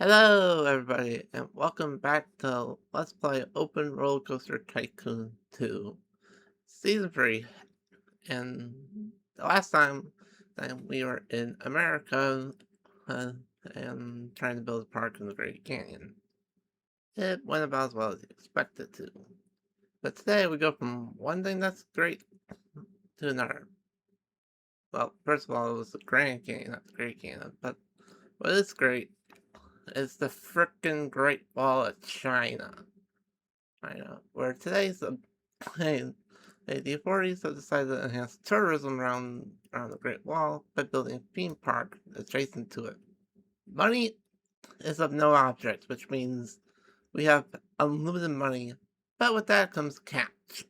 Hello, everybody, and welcome back to Let's Play Open Roller Coaster Tycoon 2, Season 3. And the last time we were in America uh, and trying to build a park in the Great Canyon. It went about as well as you expected to. But today we go from one thing that's great to another. Well, first of all, it was the Grand Canyon, not the Great Canyon, but what is great is the frickin' Great Wall of China. I know. Where today's plane, the authorities have decided to enhance tourism around the Great Wall by building a theme park adjacent to it. Money is of no object, which means we have unlimited money, but with that comes catch.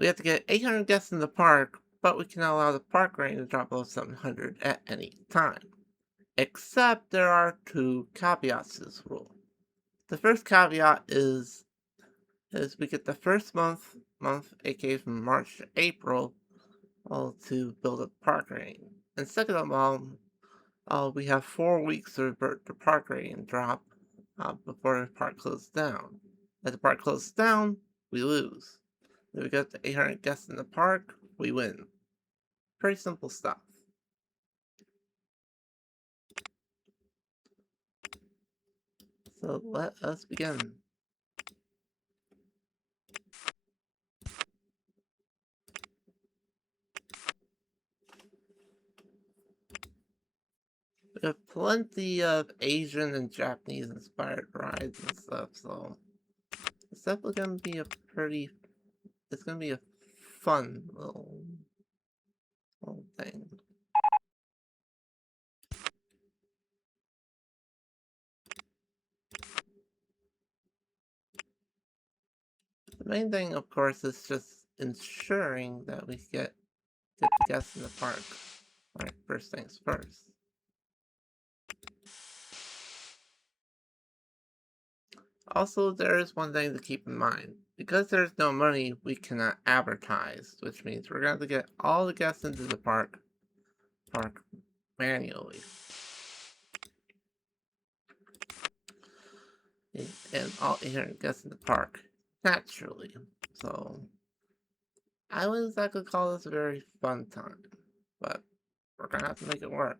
We have to get 800 guests in the park, but we cannot allow the park rating to drop below 700 at any time. Except there are two caveats to this rule. The first caveat is we get the first month, aka from March to April, to build a park rating. And second of all, we have 4 weeks to revert the park rating drop before the park closes down. If the park closes down, we lose. If we get to 800 guests in the park, we win. Pretty simple stuff. So let us begin. We have plenty of Asian and Japanese inspired rides and stuff, so it's definitely gonna be it's gonna be a fun little thing. The main thing, of course, is just ensuring that we get the guests in the park. Alright, first things first. Also, there is one thing to keep in mind. Because there's no money, we cannot advertise, which means we're going to get all the guests into the park manually. And all 800 guests in the park naturally. So, I wouldn't exactly call this a very fun time, but we're gonna have to make it work.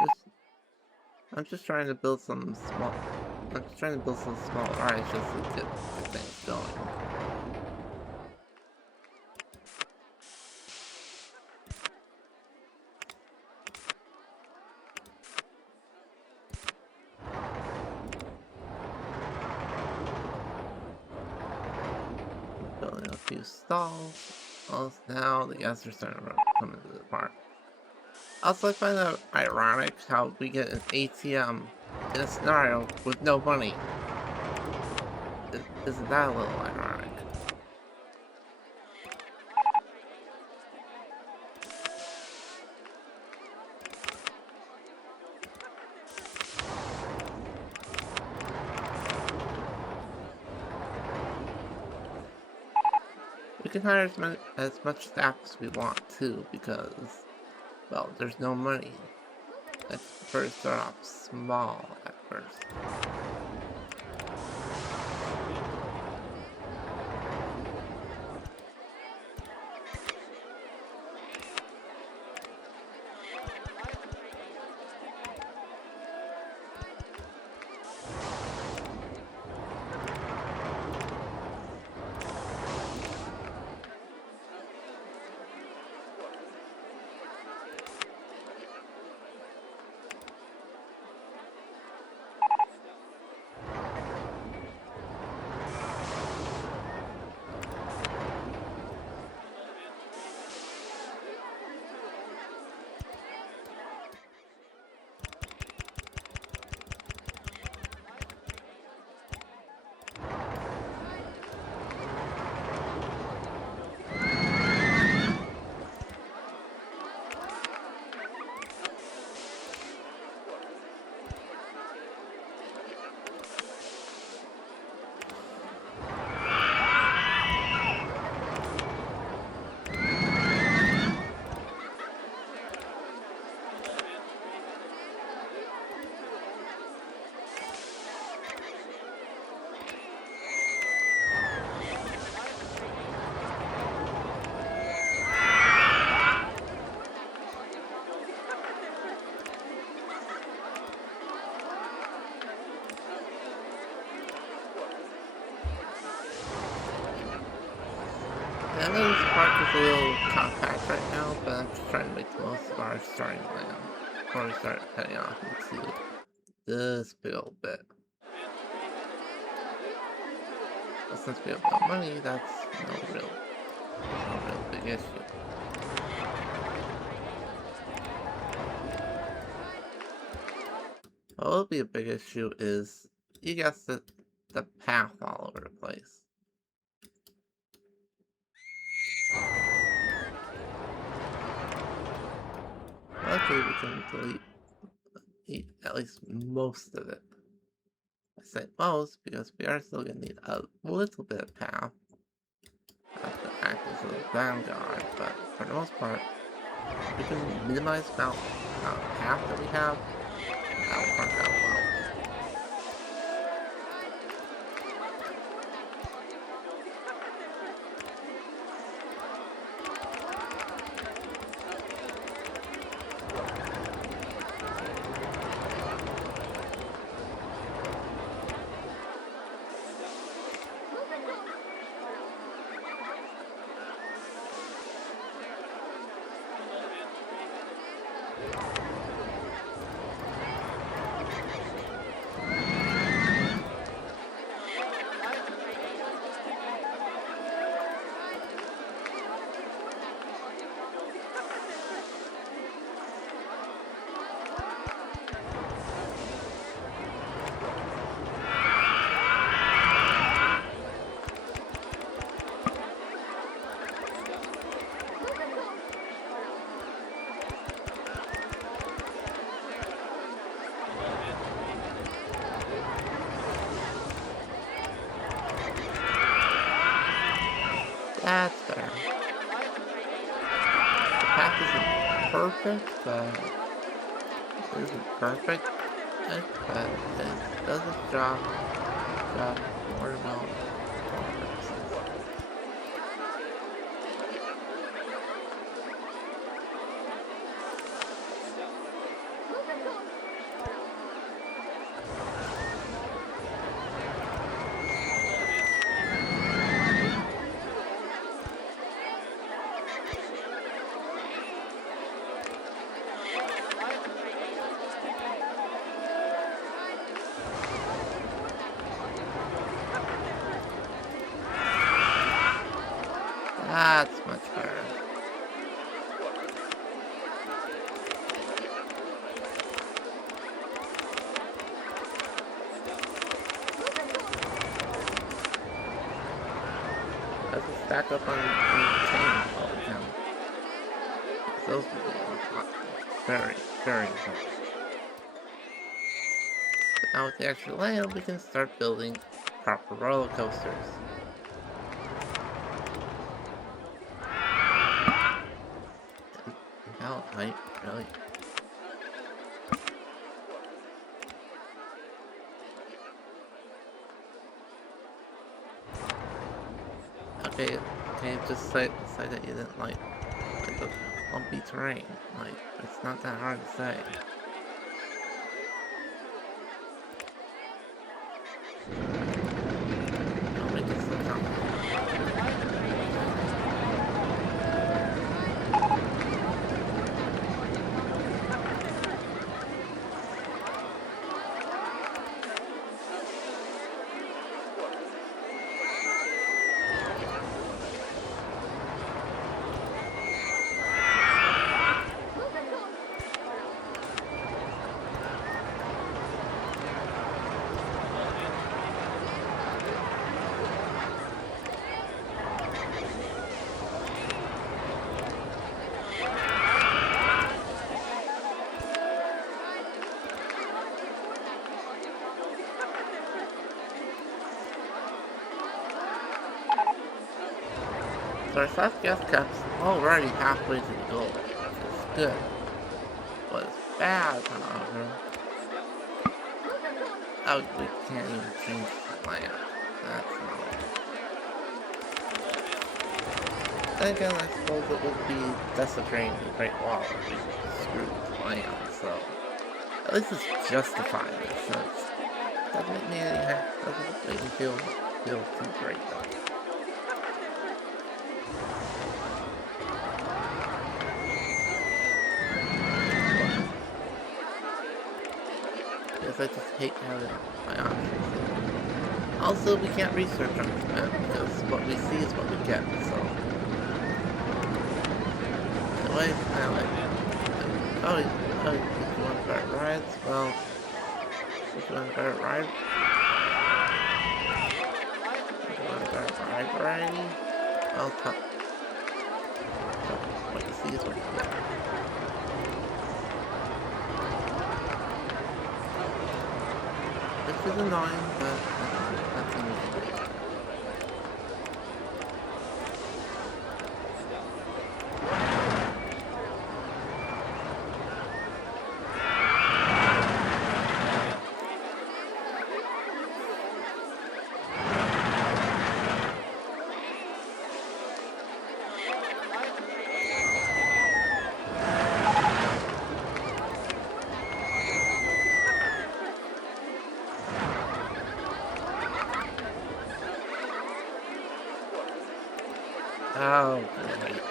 Just, I'm just trying to build some small. I'm just trying to build some small rides just to get things going. Building a few stalls. Also, now the guests are starting to come into the park. Also, I find it ironic how we get an ATM in a scenario with no money. Isn't that a little ironic? We can hire as much staff as we want too, because, well, there's no money. Let's first start off small at first. This park is a little compact right now, but I'm just trying to make the most of our starting land before we start heading off into this big old bit. But since we have no money, that's no real big issue. What will be a big issue is, you guessed it, the path all over the place. Luckily, we can delete at least most of it. I say most because we are still gonna need a little bit of path to act as a vanguard, but for the most part, we can minimize the amount of path that we have. That will work out well. That's better. The path isn't perfect, but it isn't perfect, but it does its job more well for all purposes. That's much better. Let's just stack up on the chains all we can. Those will be very, very important. But now with the extra land, we can start building proper roller coasters. Height, really? Okay, just say that you didn't like the bumpy terrain. Like, it's not that hard to say. I'll make it so complicated. So our South Gas Cup's already halfway to the goal, which is good. What's bad, however, oh, we can't even change the plan. That's annoying. Then again, I suppose it would be desecrating the Great Wall if we screwed the plan, so at least it's justified in a sense. Doesn't make me feel too great though. because I just hate having my options there. Also, we can't research on command because what we see is what we get, so... Anyways, oh, you want better rides? Well, if you want a better ride... If you want a better ride variety? Well, what you see is what you get. Which is annoying, but that's unusual. Oh, great.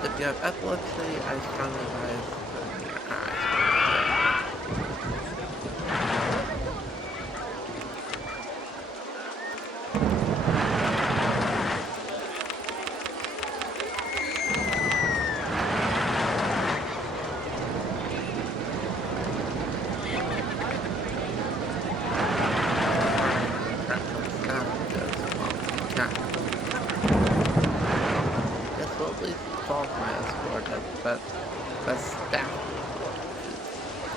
If you have epilepsy, I strongly advise closing your eyes. That comes down because, well, you can't. Guess we'll at least solve my escort at best staff.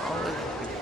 Always appreciated.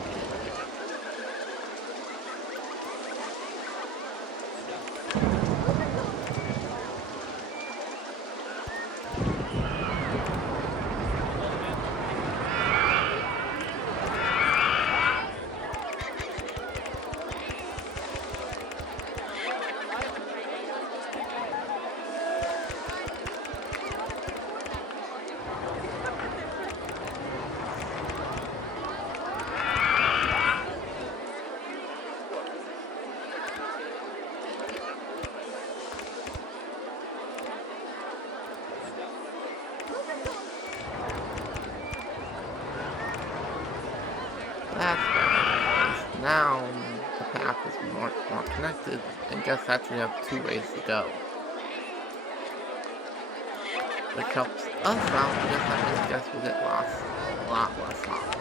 That's better. Now the path is more connected, and guess actually have 2 ways to go. Which helps us out because that means guess we get lost a lot less often.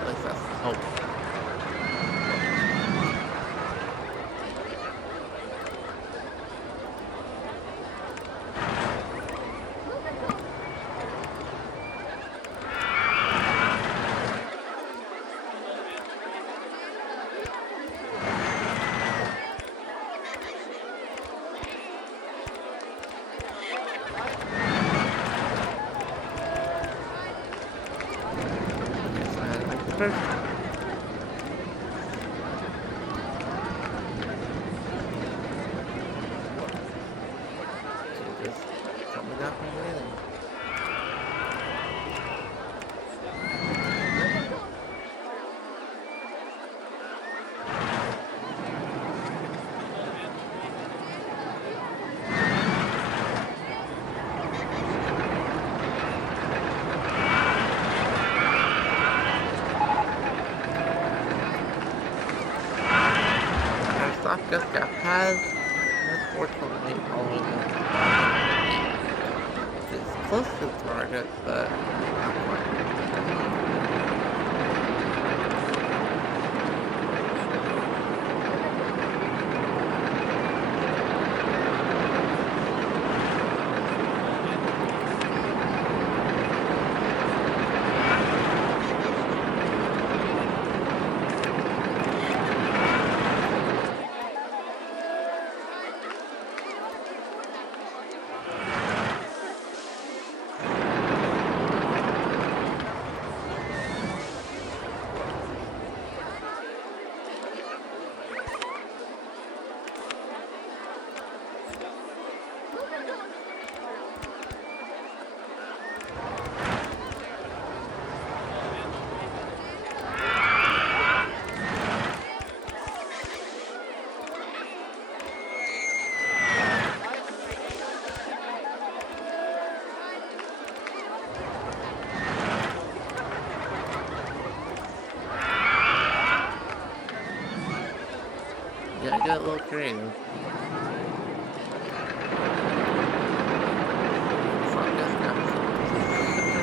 At least that's the hope. First, just coming down from the railing. Stop just got has fortunately always it's close to the target, but not quite. get a little creative. So I guess that's super.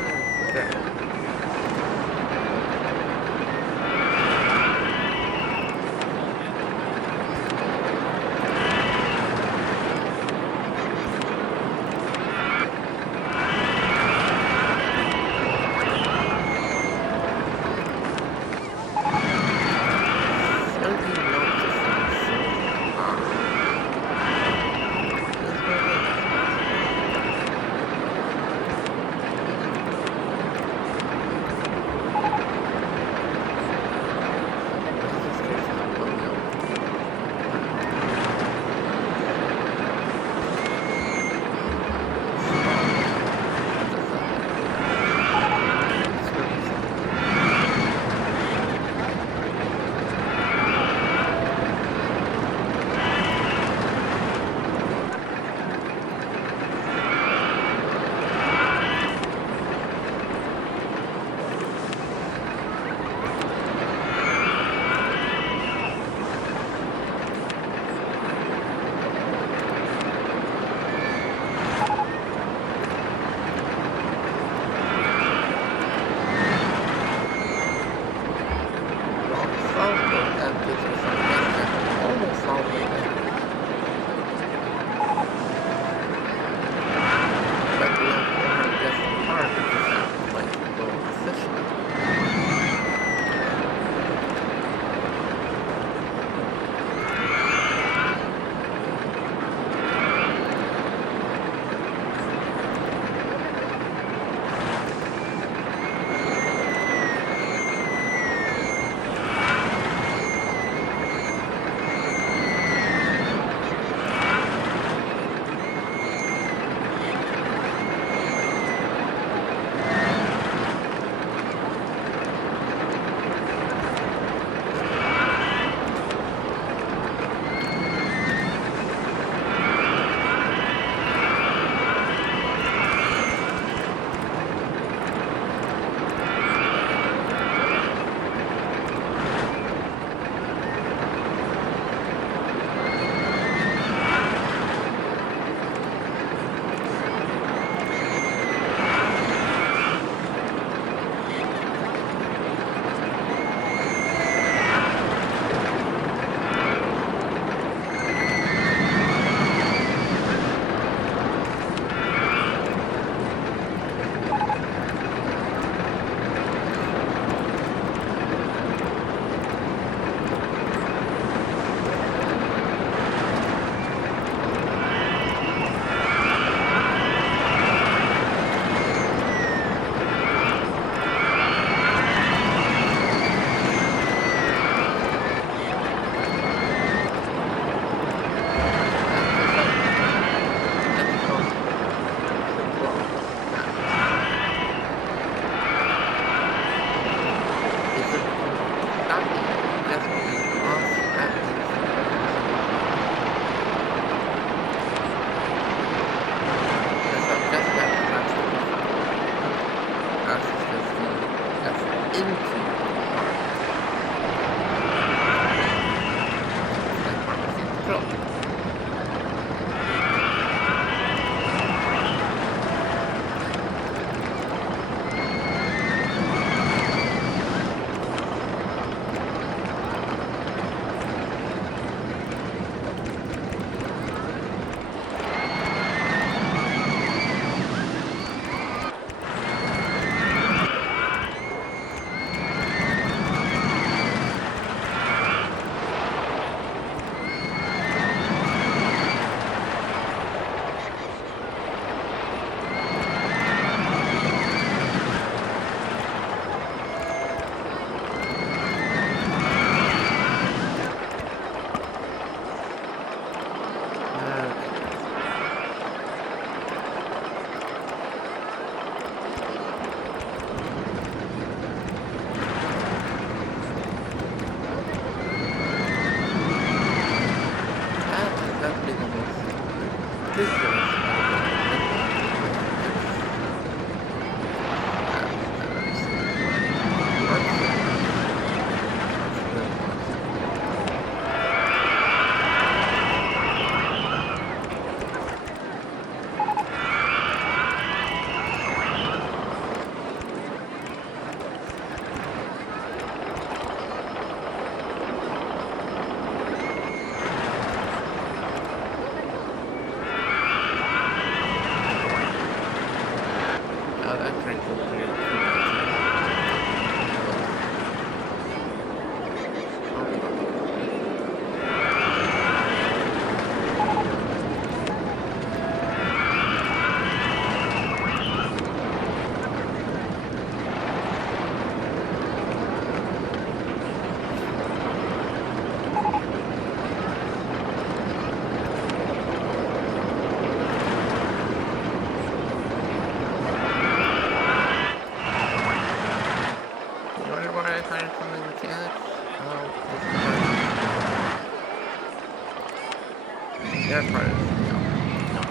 The other part is, no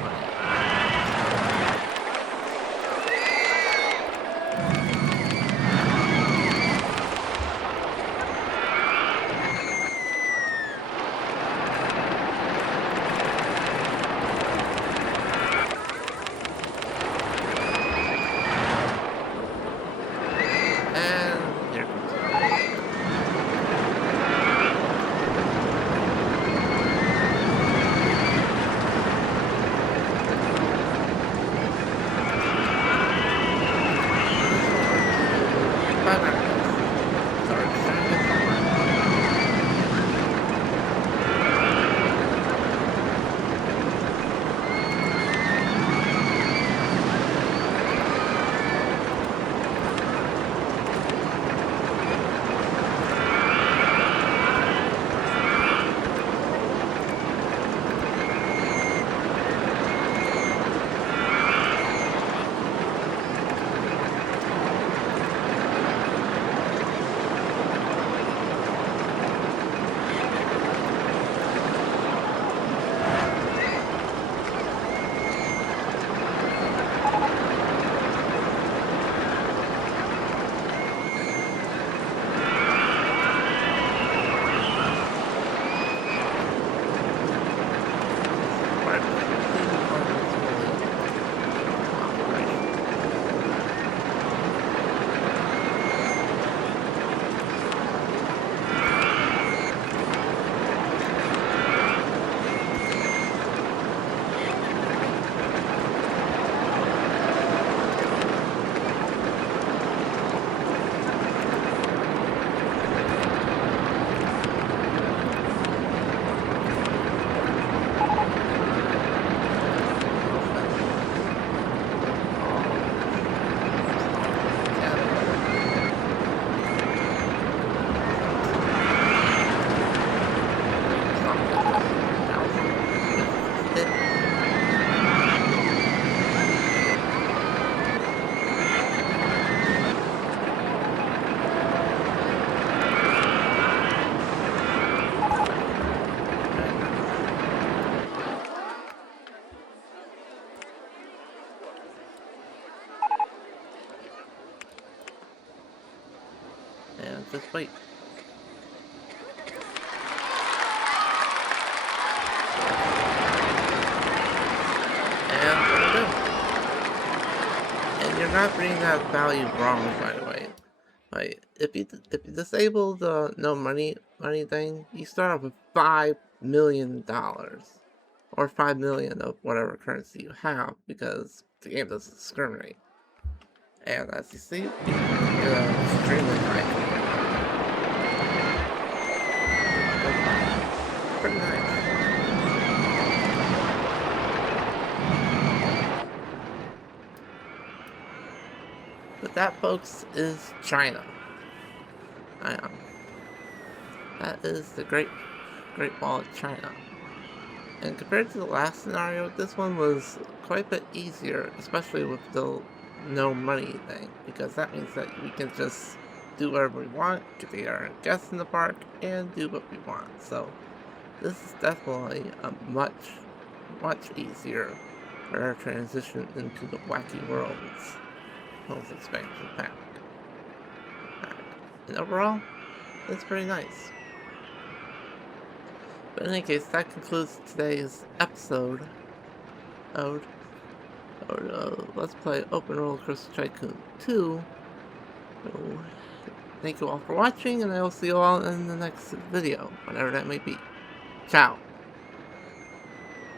money. And here comes and just wait. And there we go. And you're not reading that value wrong, by the way. Like, if you disable the no money thing, you start off with $5 million. Or 5 million of whatever currency you have, because the game doesn't discriminate. And as you see, you're extremely high. Pretty nice. But that, folks, is China. That is the Great Wall of China. And compared to the last scenario, this one was quite a bit easier, especially with the no money thing, because that means that we can just do whatever we want, get the guests in the park, and do what we want. So this is definitely a much easier transition into the Wacky Worlds Worlds expansion pack. And overall, it's pretty nice. But in any case, that concludes today's episode of Let's Play OpenRCT2 Tycoon 2. So, thank you all for watching, and I will see you all in the next video, whenever that may be. Ciao!